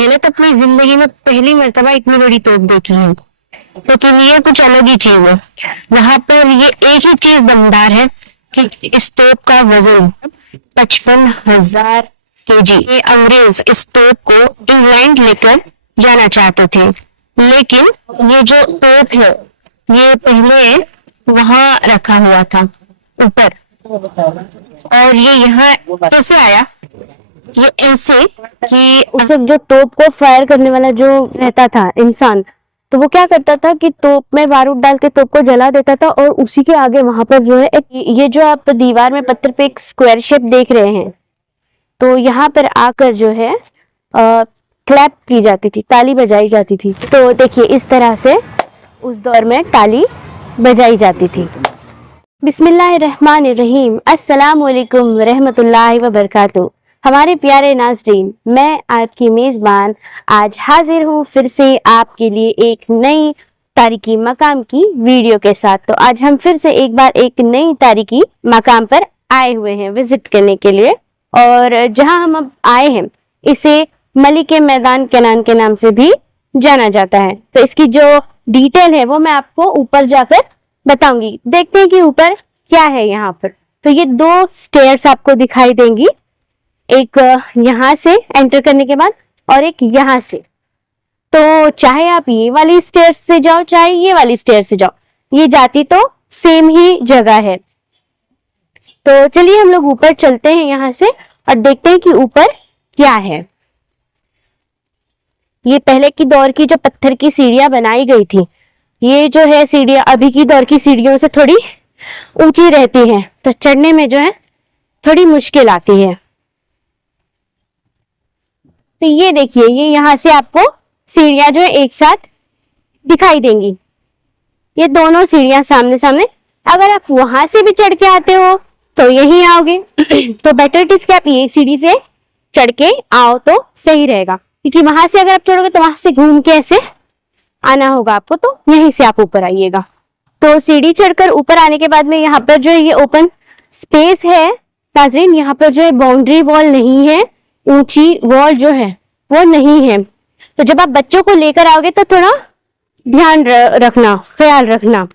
मैंने तो अपनी जिंदगी में पहली मर्तबा इतनी बड़ी तोप देखी है, लेकिन ये कुछ अलग ही चीज है। यहाँ पर ये एक ही चीज दमदार है कि इस तोप का वजन 55,000 kg। ये अंग्रेज इस तोप को इंग्लैंड लेकर जाना चाहते थे, लेकिन ये जो तोप है ये पहले वहां रखा हुआ था ऊपर, और ये यहाँ कैसे आया? ये ऐसे कि उसे जो तोप को फायर करने वाला जो रहता था इंसान, तो वो क्या करता था कि तोप में बारूद डाल के तोप को जला देता था, और उसी के आगे वहां पर जो है एक, ये जो आप दीवार में पत्थर पे एक स्क्वायर शेप देख रहे हैं, तो यहाँ पर आकर जो है क्लैप की जाती थी, ताली बजाई जाती थी। तो देखिए इस तरह से उस दौर में ताली बजाई जाती थी। बिस्मिल्लाहिर्रहमानिर्रहीम, अस्सलाम वालेकुम रहमतुल्लाहि व बरकातुहू। हमारे प्यारे नाज़रीन, मैं आपकी मेज़बान आज हाजिर हूँ फिर से आपके लिए एक नई तारीखी मकाम की वीडियो के साथ। तो आज हम फिर से एक बार एक नई तारीखी मकाम पर आए हुए हैं विजिट करने के लिए, और जहां हम अब आए हैं इसे मलिक मैदान केनान के नाम से भी जाना जाता है। तो इसकी जो डिटेल है वो मैं आपको ऊपर जाकर बताऊंगी। देखते हैं कि ऊपर क्या है यहाँ पर। तो ये 2 स्टेयर्स आपको दिखाई देंगी, एक यहाँ से एंटर करने के बाद और एक यहाँ से। तो चाहे आप ये वाली स्टेयर्स से जाओ चाहे ये वाली स्टेयर से जाओ, ये जाती तो सेम ही जगह है। तो चलिए हम लोग ऊपर चलते हैं यहाँ से और देखते हैं कि ऊपर क्या है। ये पहले की दौर की जो पत्थर की सीढ़ियां बनाई गई थी, ये जो है सीढ़ियां अभी की दौर की सीढ़ियों से थोड़ी ऊंची रहती हैं, तो चढ़ने में जो है थोड़ी मुश्किल आती है। तो ये देखिए, ये यहाँ से आपको सीढ़ियां जो है एक साथ दिखाई देंगी, ये दोनों सीढ़ियां सामने सामने। अगर आप वहां से भी चढ़ के आते हो तो यहीं आओगे तो बेटर इट इज कि आप ये सीढ़ी से चढ़ के आओ तो सही रहेगा, क्योंकि वहां से अगर आप चढ़ोगे तो वहां से घूम के ऐसे आना होगा आपको, तो यहीं से आप ऊपर आइएगा। तो सीढ़ी चढ़कर ऊपर आने के बाद में यहाँ पर जो है ये ओपन स्पेस है नाज़रीन। यहाँ पर जो है बाउंड्री वॉल नहीं है, ऊंची वॉल जो है वो नहीं है। तो जब आप बच्चों को लेकर आओगे तो थोड़ा ध्यान रखना, ख्याल रखना।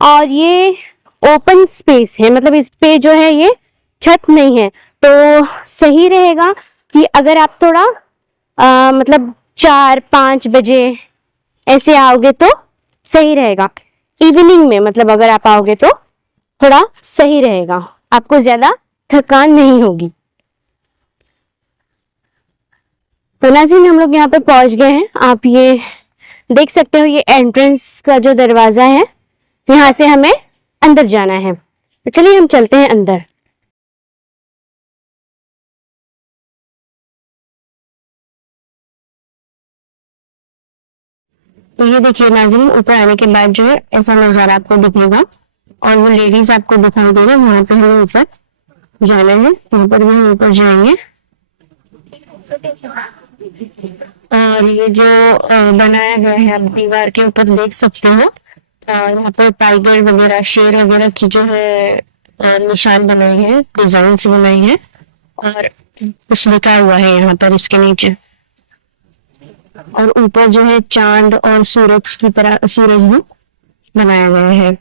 और ये ओपन स्पेस है, मतलब इस पे जो है ये छत नहीं है, तो सही रहेगा कि अगर आप थोड़ा मतलब 4-5 बजे ऐसे आओगे तो सही रहेगा। इवनिंग में मतलब अगर आप आओगे तो थोड़ा सही रहेगा, आपको ज्यादा थकान नहीं होगी। तो नाज़रीन हम लोग यहाँ पे पहुंच गए हैं। आप ये देख सकते हो, ये एंट्रेंस का जो दरवाजा है, यहाँ से हमें अंदर जाना है। तो चलिए हम चलते हैं अंदर। तो ये देखिए नाज़रीन, ऊपर आने के बाद जो है ऐसा नजारा आपको दिखेगा, और वो लेडीज आपको दिखाई देगा। वहां पे हमें ऊपर जाना है, वहां पर भी हम ऊपर जाएंगे। और ये जो बनाया गया है आप दीवार के ऊपर देख सकते हो, यहाँ पर टाइगर वगैरह, शेर वगैरह की जो है निशान बनाए हैं, डिजाइन से बनाई है, और कुछ लिखा हुआ है यहाँ पर इसके नीचे। और ऊपर जो है चांद और सूरज की तरह सूरज भी बनाया गया है।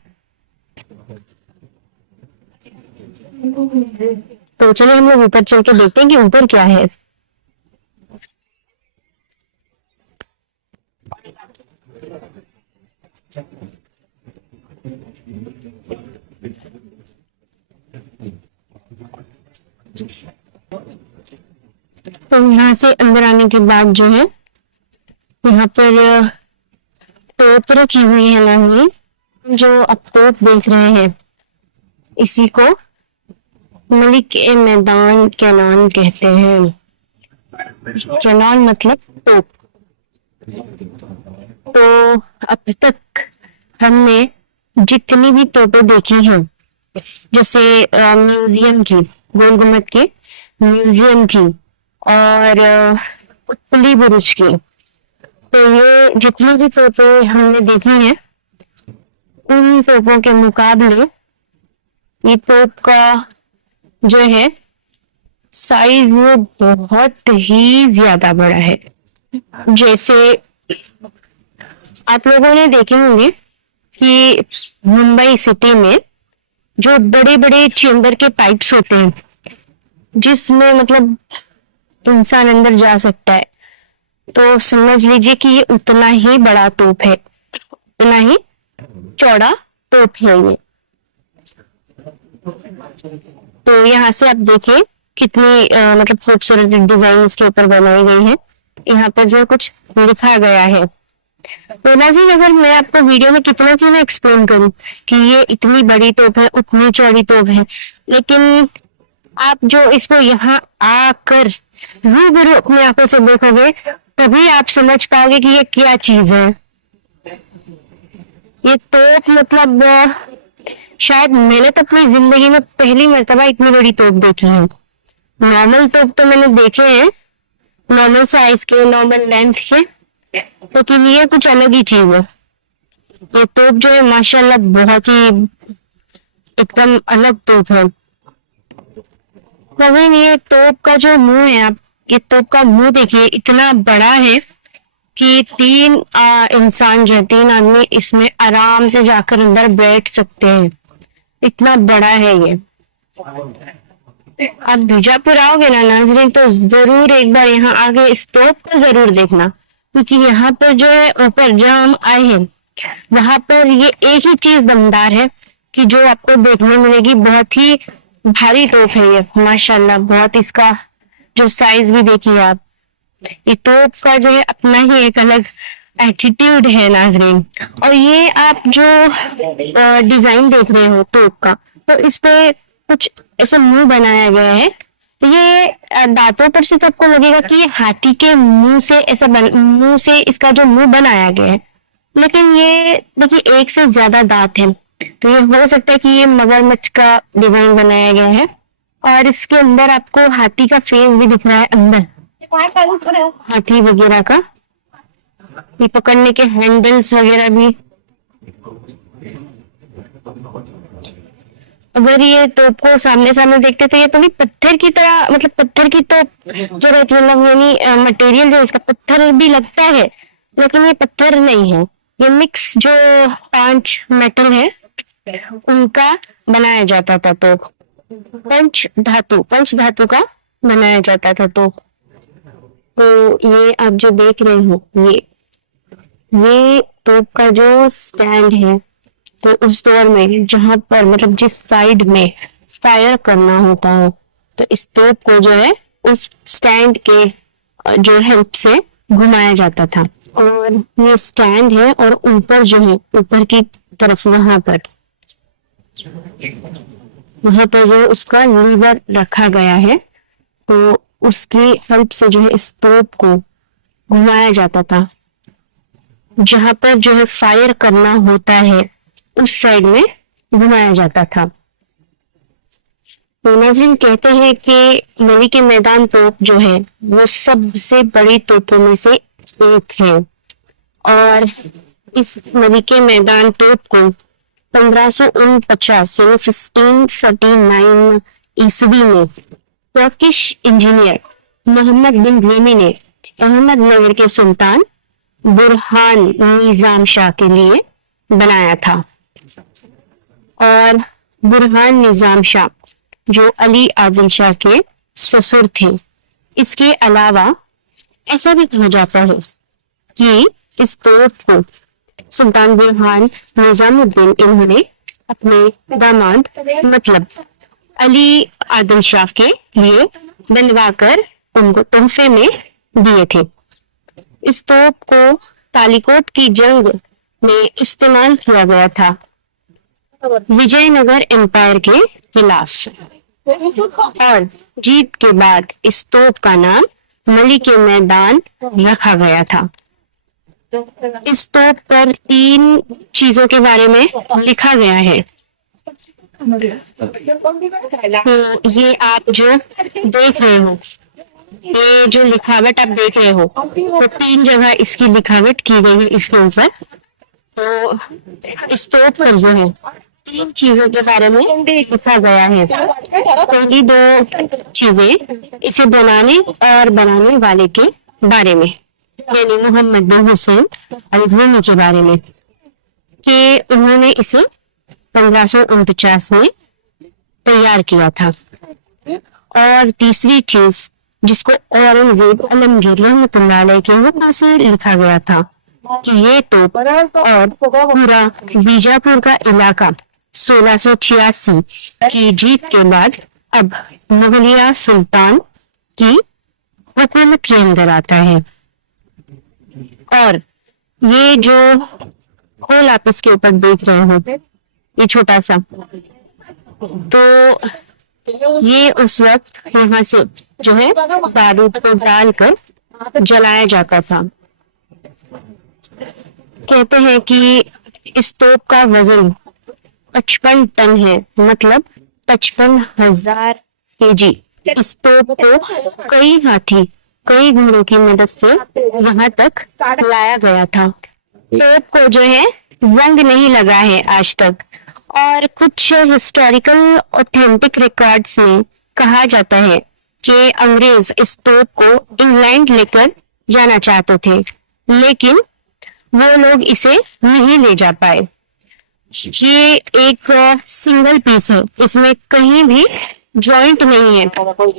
तो चलिए हम लोग ऊपर चल के देखते हैं कि ऊपर क्या है। तो यहाँ से अंदर आने के बाद जो है यहाँ पर तोप रखी हुई है नाज़रीन। जो आप तोप देख रहे हैं इसी को मलिक मैदान केनान कहते हैं। केनान मतलब तोप। तो अब तक हमने जितनी भी तोपें देखी हैं, जैसे म्यूजियम की, गोल गुम्बद के म्यूजियम की, और उत्तली बुरुज की, तो ये जितनी भी तोपें हमने देखी हैं उन तोपों के मुकाबले ये तोप का जो है साइज बहुत ही ज्यादा बड़ा है। जैसे आप लोगों ने देखे होंगे कि मुंबई सिटी में जो बड़े बड़े चेंबर के पाइप्स होते हैं, जिसमें मतलब इंसान अंदर जा सकता है, तो समझ लीजिए कि ये उतना ही बड़ा तोप है, उतना ही चौड़ा तोप है ये। तो यहाँ से आप देखिए कितनी मतलब खूबसूरत डिजाइन इसके ऊपर बनाई गई है। यहाँ पर जो कुछ लिखा गया है, तो नाज़रीन अगर मैं आपको वीडियो में कितना क्यों ना एक्सप्लेन करूं कि ये इतनी बड़ी तोप है, उतनी चौड़ी तोप है, लेकिन आप जो इसको यहाँ आकर रूबरू अपनी आंखों से देखोगे तभी आप समझ पाओगे कि ये क्या चीज है। ये तोप मतलब शायद मैंने तो अपनी जिंदगी में पहली मर्तबा इतनी बड़ी तोप देखी है। नॉर्मल तोप तो मैंने देखे हैं, नॉर्मल साइज के, नॉर्मल लेंथ के, लेकिन ये कुछ अलग ही चीज है। ये तोप जो है माशाल्लाह बहुत ही एकदम अलग तोप है। मगर ये तोप का जो मुंह है, आप ये तोप का मुंह देखिए, इतना बड़ा है कि तीन इंसान जो है, तीन आदमी इसमें आराम से जाकर अंदर बैठ सकते हैं, इतना बड़ा है ये। आप बीजापुर आओगे ना नाजरीन, तो जरूर एक बार यहाँ आगे इस तोप को जरूर देखना, क्योंकि यहाँ पर जो है ऊपर जहाँ हम आए हैं वहां पर ये एक ही चीज दमदार है कि जो आपको देखने मिलेगी। बहुत ही भारी तोप है ये माशाल्लाह, बहुत इसका जो साइज भी देखिए आप। ये तोप का जो है अपना ही एक अलग एटीट्यूड है नाजरीन। और ये आप जो डिजाइन देख रहे हो तोप का, तो इस पे कुछ ऐसा मुंह बनाया गया है। ये दांतों पर से तो आपको लगेगा कि ये हाथी के मुंह से ऐसा मुंह से इसका जो मुंह बनाया गया है, लेकिन ये देखिए एक से ज्यादा दांत है, तो ये हो सकता है कि ये मगरमच्छ का डिजाइन बनाया गया है। और इसके अंदर आपको हाथी का फेस भी दिख रहा है अंदर, हाथी वगैरह का, ये पकड़ने के हैंडल्स वगैरह भी। अगर ये तोप को सामने सामने देखते तो ये तो नहीं पत्थर की तरह, मतलब पत्थर की तोप जो रहती है, मतलब यानी मटेरियल जो इसका पत्थर भी लगता है, लेकिन ये पत्थर नहीं है, ये मिक्स जो 5 मेटल है उनका बनाया जाता था तोप। पंच धातु का बनाया जाता था तोप। तो ये आप जो देख रहे हो, ये तोप का जो स्टैंड है, तो उस दौर में जहां पर मतलब जिस साइड में फायर करना होता है, तो इस तोप को जो है उस स्टैंड के जो हेल्प से घुमाया जाता था। और ये स्टैंड है और ऊपर जो है, ऊपर की तरफ वहां पर जो उसका लीवर रखा गया है, तो उसकी हेल्प से जो है इस तोप को घुमाया जाता था। जहां पर जो है फायर करना होता है उस साइड में घुमाया जाता था। तो नाज़रीन कहते हैं कि मरी के मैदान तोप जो है वो सबसे बड़ी तोपों में से एक है। और इस मरी के मैदान तोप को 1549 यानी 1549 ईस्वी में टर्किश इंजीनियर मोहम्मद बिन रेमी ने अहमदनगर के सुल्तान बुरहान निजाम शाह के लिए बनाया था। और बुरहान निजाम शाह जो अली आदिल शाह के ससुर थे। इसके अलावा ऐसा भी कहा जाता है कि इस तोप को सुल्तान बुरहान निजामुद्दीन इन्होंने अपने दामाद मतलब अली आदिल शाह के लिए बनवाकर उनको तोहफे में दिए थे। इस तोप को तालिकोट की जंग में इस्तेमाल किया गया था विजयनगर एम्पायर के खिलाफ, और जीत के बाद इस तोप का नाम मली के मैदान रखा गया था। इस तोप पर 3 चीजों के बारे में लिखा गया है। तो ये आप जो देख रहे हो, ये जो लिखावट आप देख रहे हो, तो 3 जगह इसकी लिखावट की गई है इसके ऊपर। तो इस तोप पर जो है 3 चीजों के बारे में लिखा गया है। पहली 2 चीजें इसे बनाने और बनाने वाले के बारे में, यानी मोहम्मद बिन हुसैन अल-ग़नी के बारे में, कि उन्होंने इसे 1549 में तैयार किया था। और तीसरी चीज जिसको औरंगजेब आलमगीर रहमतुल्लाह अलैह के हुक्म से लिखा गया था कि ये तो और पूरा बीजापुर का इलाका 1686 की जीत के बाद अब मुगलिया सुल्तान की हुकूमत के अंदर आता है। और ये जो होल आप इसके ऊपर देख रहे हो, ये छोटा सा, तो ये उस वक्त यहाँ से जो है बारूद को डालकर जलाया जाता था। कहते हैं कि इस तोप का वजन 55 टन है, मतलब 55,000 kg। इस तोप को कई हाथी, कई घोड़ों की मदद से यहाँ तक लाया गया था। तोप को जो है जंग नहीं लगा है आज तक। और कुछ हिस्टोरिकल ऑथेंटिक रिकॉर्ड्स में कहा जाता है कि अंग्रेज इस तोप को इंग्लैंड लेकर जाना चाहते थे, लेकिन वो लोग इसे नहीं ले जा पाए। ये एक सिंगल पीस है, इसमें कहीं भी जॉइंट नहीं है।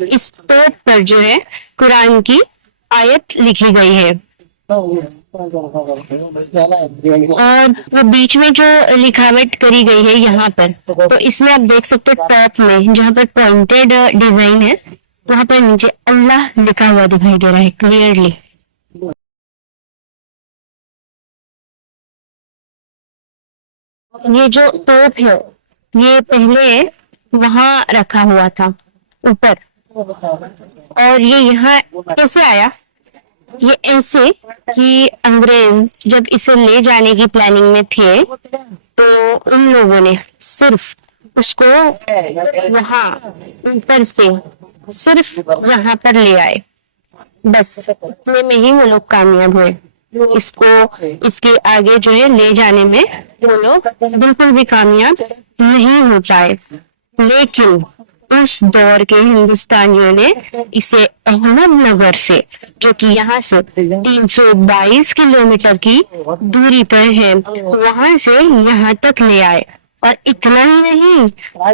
इस तोप पर जो है कुरान की आयत लिखी गई है। और वो बीच में जो लिखावट करी गई है यहाँ पर, तो इसमें आप देख सकते हो टॉप में जहाँ पर पॉइंटेड डिजाइन है, वहां पर नीचे अल्लाह लिखा हुआ दिखाई दे रहा है क्लियरली। ये जो तोप है ये पहले वहां रखा हुआ था ऊपर, और ये यहाँ कैसे आया? ये ऐसे कि अंग्रेज जब इसे ले जाने की प्लानिंग में थे, तो उन लोगों ने सिर्फ उसको वहां ऊपर से सिर्फ यहाँ पर ले आए, बस उतने में ही वो लोग कामयाब हुए। इसको इसके आगे जो है ले जाने में वो लोग बिल्कुल भी कामयाब नहीं हो पाए। लेकिन उस दौर के हिंदुस्तानियों ने इसे अहमदनगर से, जो कि यहाँ से 322 किलोमीटर की दूरी पर है, वहां से यहाँ तक ले आए। और इतना ही नहीं,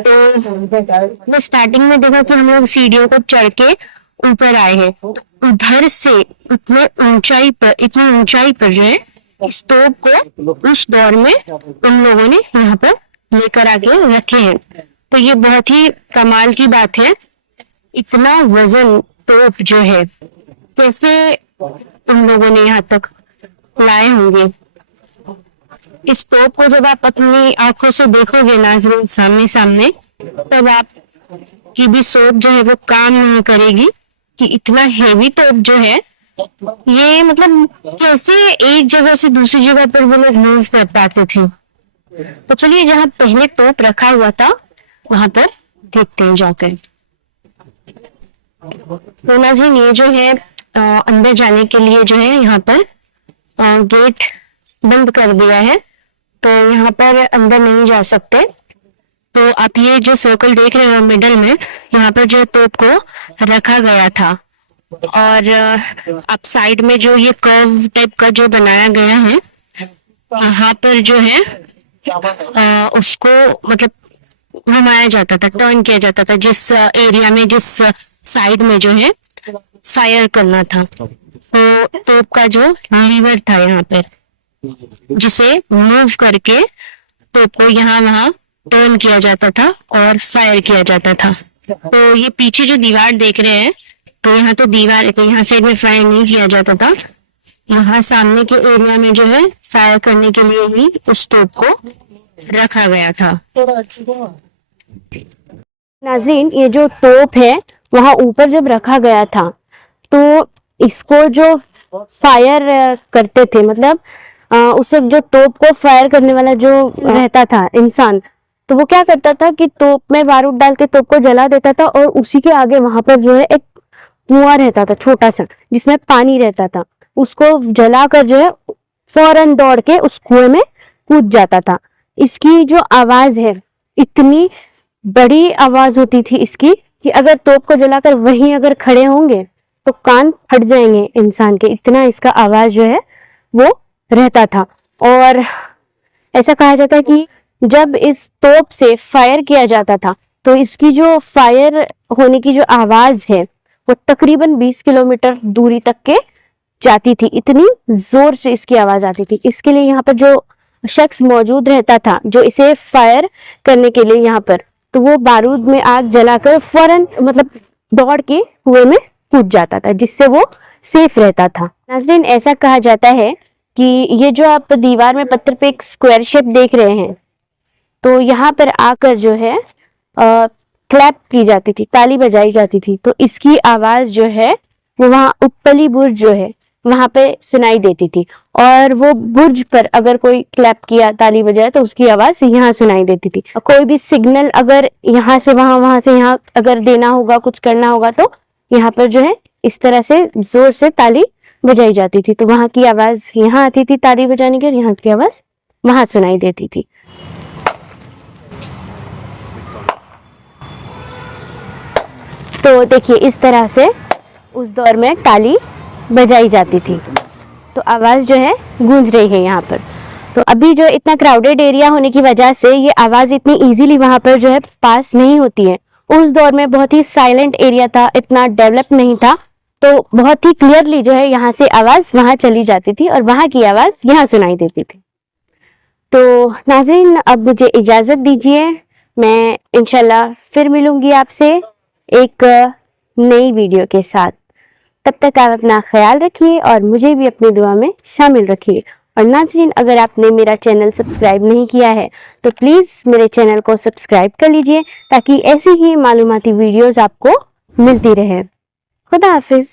तो स्टार्टिंग में देखो कि हम लोग सीढ़ियों को चढ़ के ऊपर आए हैं, तो उधर से इतनी ऊंचाई पर जो है इस तोप को उस दौर में उन लोगों ने यहाँ पर लेकर आके रखे हैं। तो ये बहुत ही कमाल की बात है। इतना वजन तोप जो है कैसे उन लोगों ने यहाँ तक लाए होंगे। इस तोप को जब आप अपनी आंखों से देखोगे नाज़रीन सामने सामने, तब आप की भी सोच जो है वो काम नहीं करेगी कि इतना हेवी तोप जो है ये मतलब कैसे एक जगह से दूसरी जगह पर वो लोग मूव कर पाते थे। तो चलिए जहाँ पहले तोप रखा हुआ था वहां पर देखते हैं जाकर। तो नाज़रीन ये जो है अंदर जाने के लिए जो है यहाँ पर गेट बंद कर दिया है, तो यहाँ पर अंदर नहीं जा सकते। तो आप ये जो सर्कल देख रहे हो मिडल में, यहाँ पर जो तोप को रखा गया था, और आप साइड में जो ये कर्व टाइप का जो बनाया गया है, यहाँ पर जो है उसको मतलब घुमाया जाता था, टर्न किया जाता था, जिस एरिया में जिस साइड में जो है फायर करना था। तो तोप का जो लीवर था यहाँ पर, जिसे मूव करके तोप को यहाँ वहां टर्न किया जाता था और फायर किया जाता था। तो ये पीछे जो दीवार देख रहे हैं, तो यहाँ तो दीवार, तो यहाँ साइड में फायर नहीं किया जाता था, यहाँ सामने के एरिया में जो है फायर करने के लिए ही उस तोप को रखा गया था। नाज़रीन ये जो तोप है वहां ऊपर जब रखा गया था, तो इसको जो फायर करते थे, मतलब उस वक्त जो तोप को फायर करने वाला जो रहता था इंसान, तो वो क्या करता था कि तोप में बारूद डाल के तोप को जला देता था, और उसी के आगे वहां पर जो है एक कुआं रहता था छोटा सा, जिसमें पानी रहता था, उसको जलाकर जो है फौरन दौड़ के उस कुएं में कूद जाता था। इसकी जो आवाज है, इतनी बड़ी आवाज होती थी इसकी कि अगर तोप को जलाकर वहीं अगर खड़े होंगे तो कान फट जाएंगे इंसान के, इतना इसका आवाज जो है वो रहता था। और ऐसा कहा जाता है कि जब इस तोप से फायर किया जाता था तो इसकी जो फायर होने की जो आवाज है वो तकरीबन 20 किलोमीटर दूरी तक के जाती थी, इतनी जोर से इसकी आवाज आती थी। इसके लिए यहाँ पर जो शख्स मौजूद रहता था जो इसे फायर करने के लिए यहाँ पर, तो वो बारूद में आग जलाकर फौरन मतलब दौड़ के कुएं में कूद जाता था, जिससे वो सेफ रहता था। नाज़रीन, ऐसा कहा जाता है कि ये जो आप दीवार में पत्थर पे एक स्क्वायर शेप देख रहे हैं, तो यहाँ पर आकर जो है क्लैप की जाती थी, ताली बजाई जाती थी, तो इसकी आवाज जो है वो वहाँ उपली बुर्ज जो है वहां पे सुनाई देती थी। और वो बुर्ज पर अगर कोई क्लैप किया, ताली बजाया, तो उसकी आवाज यहाँ सुनाई देती थी। कोई भी सिग्नल अगर यहाँ से वहां, वहां से यहाँ अगर देना होगा, कुछ करना होगा, तो यहाँ पर जो है इस तरह से जोर से ताली बजाई जाती थी, तो वहां की आवाज यहाँ आती थी ताली बजाने की, और यहाँ की आवाज वहां सुनाई देती थी। तो देखिए इस तरह से उस दौर में ताली बजाई जाती थी, तो आवाज जो है गूंज रही है यहाँ पर। तो अभी जो इतना क्राउडेड एरिया होने की वजह से ये आवाज इतनी इजीली वहां पर जो है पास नहीं होती है। उस दौर में बहुत ही साइलेंट एरिया था, इतना डेवलप नहीं था, तो बहुत ही क्लियरली जो है यहाँ से आवाज वहां चली जाती थी और वहां की आवाज यहाँ सुनाई देती थी। तो नाज़रीन, अब मुझे इजाजत दीजिए, मैं इंशाल्लाह फिर मिलूंगी आपसे एक नई वीडियो के साथ। तब तक आप अपना ख्याल रखिए और मुझे भी अपनी दुआ में शामिल रखिए। और नाज़रीन, अगर आपने मेरा चैनल सब्सक्राइब नहीं किया है तो प्लीज़ मेरे चैनल को सब्सक्राइब कर लीजिए, ताकि ऐसी ही मालूमाती वीडियोस आपको मिलती रहे। खुदा हाफिज़।